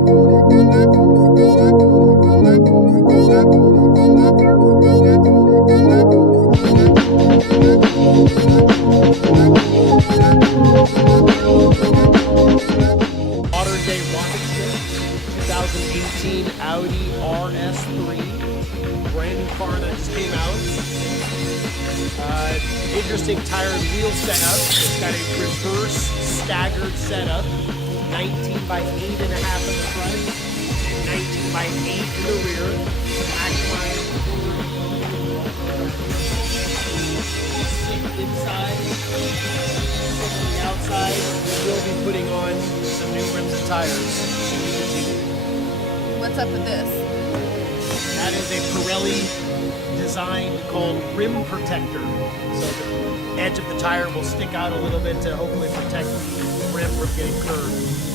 Modern day rocket ship, 2018 Audi RS3, brand new car that just came out. Interesting tire and wheel setup. It's got a reverse staggered setup, 19 by 8.5 in the front, and 19 by 8 in the rear. Maximize inside, on the outside. We'll be putting on some new rims and tires. What's up with this? That is a Pirelli design called rim protector. So the edge of the tire will stick out a little bit to hopefully protect the rim from getting curved.